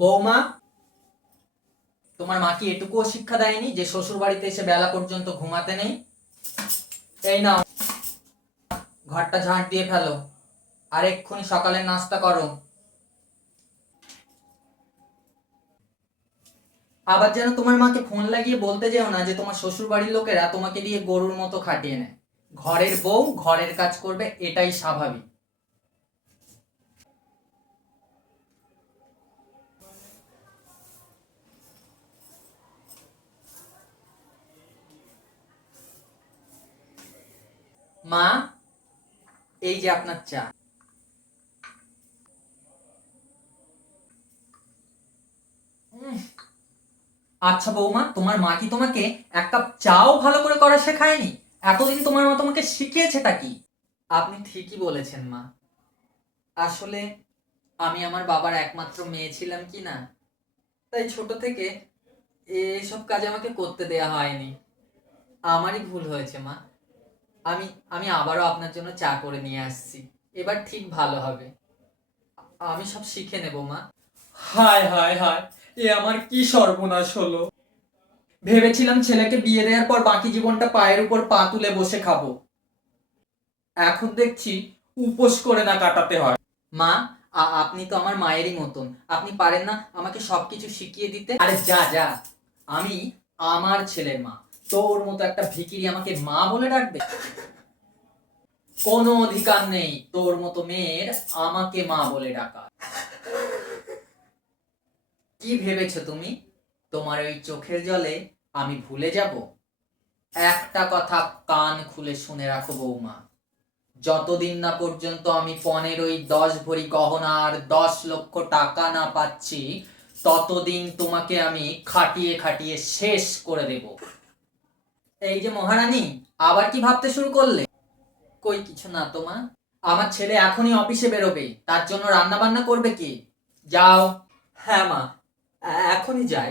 বৌমা, তোমার মা কি এটুকুও শিক্ষা দেয়নি যে শ্বশুর বাড়িতে এসে বেলা পর্যন্ত ঘুমাতে নেই? এই নাও, ঘরটা ঝাঁট দিয়ে ফেলো, আর এক্ষুনি সকালের নাস্তা করো। আবার যেন তোমার মাকে ফোন লাগিয়ে বলতে যেও না যে তোমার শ্বশুর বাড়ির লোকেরা তোমাকে দিয়ে গরুর মতো খাটিয়ে নেয়। ঘরের বউ ঘরের কাজ করবে, এটাই স্বাভাবিক। মা, এই যে আপনার চা। আচ্ছা বৌমা, তোমার মা কি তোমাকে এক কাপ চাও ভালো করে করা শেখায়নি? এতদিন তোমার মা তোমাকে শিখিয়েছেটা কি? আপনি ঠিকই বলেছেন মা। আসলে আমি আমার বাবার একমাত্র মেয়ে ছিলাম কি না? তাই ছোট থেকে এসব কাজ আমাকে করতে দেয়া হয়নি। আমারই ভুল হয়েছে মা। আমি আমি আবারও আপনার জন্য চা করে নিয়ে আসছি। এবার ঠিক ভালো হবে। আমি সব শিখে নেব মা। হায় হায় হায় এ আমার কি সর্বনাশ হলো। ভেবেছিলাম ছেলেকে বিয়ে দেওয়ার পর বাকি জীবনটা পায়ের উপর পা তুলে বসে খাব। এখন দেখছি উপোস করে না কাটাতে হয়। মা আপনি তো আমার মায়েরই মতন। আপনি পারেন না আমাকে সবকিছু শিখিয়ে দিতে। আরে যা যা। আমি আমার ছেলের মা। তোর মতো একটা ভিকিরি আমাকে মা বলে ডাকবে? কোনো অধিকার নেই, তোর মতো মেয়ের আমাকে মা বলে ডাকা কি ভেবেছো তুমি? তোমার ওই চোখের জলে আমি ভুলে যাব? একটা কথা কান খুলে শুনে রাখো বৌমা। যতদিন না পর্যন্ত আমি পনেরোই দশ ভরি গহনা আর দশ লক্ষ টাকা না পাচ্ছি, ততদিন তোমাকে আমি খাটিয়ে খাটিয়ে শেষ করে দেব। এই যে মহারানী, আবার কি ভাবতে শুরু করলে? কই, কিছু না তোমা আমার ছেলে এখনই অফিসে বেরোবে, তার জন্য রান্না বান্না করবে কি? যাও। হ্যাঁ মা এখনই যাই।